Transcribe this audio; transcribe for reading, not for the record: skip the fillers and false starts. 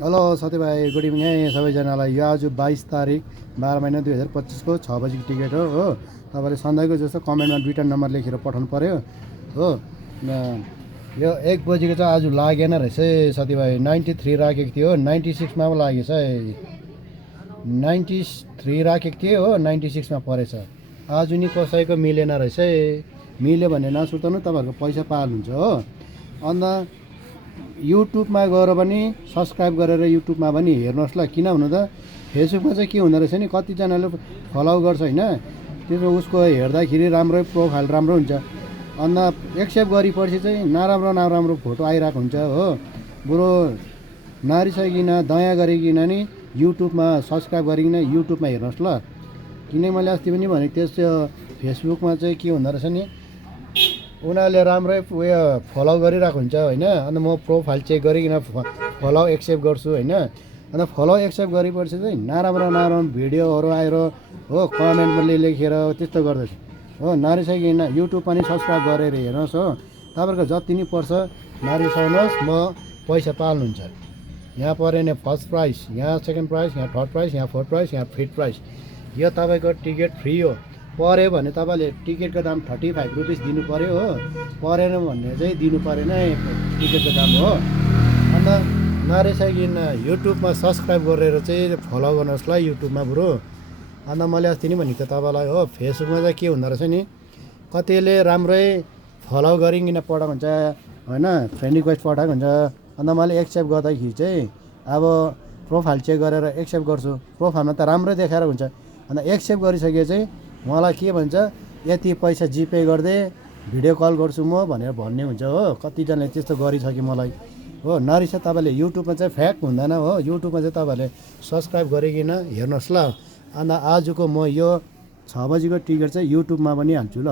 Hello साथीभाइ, good evening है सबैजनालाई। यो आज 22 तारिक 12 महिना 2025 को 6 बजीको टिकट हो। तपाईँले सधैँको जस्तो कमेन्टमा रिटर्न नम्बर लेखेर पठाउनु पऱ्यो हो। यो 1 बजीको चाहिँ आज लागेन रहेछ है साथीभाइ। 93 राखेको थियो, 96मा पो लागेछ है। 93 राखेको थिएँ हो, 96मा परेछ। आज नि कसैको मिलेन रहेछ है। मिल्यो भने नसुर्ताउनु, तपाईँहरूको पैसा पाल्नुहुन्छ हो। अन्त युट्युबमा गएर पनि सब्सक्राइब गरेर युट्युबमा पनि हेर्नुहोस् ल। किन भन्नु त, फेसबुकमा चाहिँ के हुँदो रहेछ नि, कतिजनाले फलो गर्छ होइन, त्यसमा उसको हेर्दाखेरि राम्रै प्रोफाइल राम्रो हुन्छ। अन्त एक्सेप्ट गरेपछि चाहिँ नराम्रो नराम्रो फोटो आइरहेको हुन्छ हो। बरु नरिसाइकन दया गरिकन नि युट्युबमा सब्सक्राइब गरिकन युट्युबमा हेर्नुहोस् ल। किन मैले अस्ति पनि भनेको त्यस फेसबुकमा चाहिँ के हुँदो रहेछ नि, उनीहरूले राम्रै उयो फलो गरिरहेको हुन्छ होइन। अन्त म प्रोफाइल चेक गरिकन फलो एक्सेप्ट गर्छु होइन। अन्त फलो एक्सेप्ट गरेपछि चाहिँ नराम्रो नराम्रो भिडियोहरू आएर हो, कमेन्टले लेखेर त्यस्तो गर्दैछ हो। नरिसाइकन युट्युब पनि सब्सक्राइब गरेर हेर्नुहोस् हो। तपाईँहरूको जति नै पर्छ नरिसाउनुहोस्, म पैसा पाल्नुहुन्छ। यहाँ पऱ्यो भने फर्स्ट प्राइज, यहाँ सेकेन्ड प्राइज, यहाँ थर्ड प्राइज, यहाँ फोर्थ प्राइज, यहाँ फिफ्थ प्राइज। यो तपाईँको टिकट फ्री हो। पऱ्यो भने तपाईँले टिकटको दाम 35 रुपिस दिनु पऱ्यो हो। परेन भने चाहिँ दिनु परेन टिकटको दाम हो। अन्त नरिसाइकन युट्युबमा सब्सक्राइब गरेर चाहिँ फलो गर्नुहोस् ल युट्युबमा ब्रो। अन्त मैले अस्ति नै भनेको थिएँ तपाईँलाई हो, फेसबुकमा चाहिँ के हुँदो रहेछ नि, कतिले राम्रै फलो गरिकन पठाएको हुन्छ होइन, फ्रेन्ड रिक्वेस्ट पठाएको हुन्छ। अन्त मैले एक्सेप्ट गर्दाखेरि चाहिँ अब प्रोफाइल चेक गरेर एक्सेप्ट गर्छु। प्रोफाइलमा त राम्रै देखाएर हुन्छ। अन्त एक्सेप्ट गरिसके चाहिँ मलाई के भन्छ, यति पैसा जिपे गरिदे, भिडियो कल गर्छु म भनेर भन्ने हुन्छ हो। कतिजनाले त्यस्तो गरिसक्यो मलाई हो। नरिसा, तपाईँले युट्युबमा चाहिँ फ्याक हुँदैन हो। युट्युबमा चाहिँ तपाईँहरूले सब्सक्राइब गरिकन हेर्नुहोस् ल। अन्त आजको म यो 6 बजीको टिकट चाहिँ युट्युबमा पनि हाल्छु ल।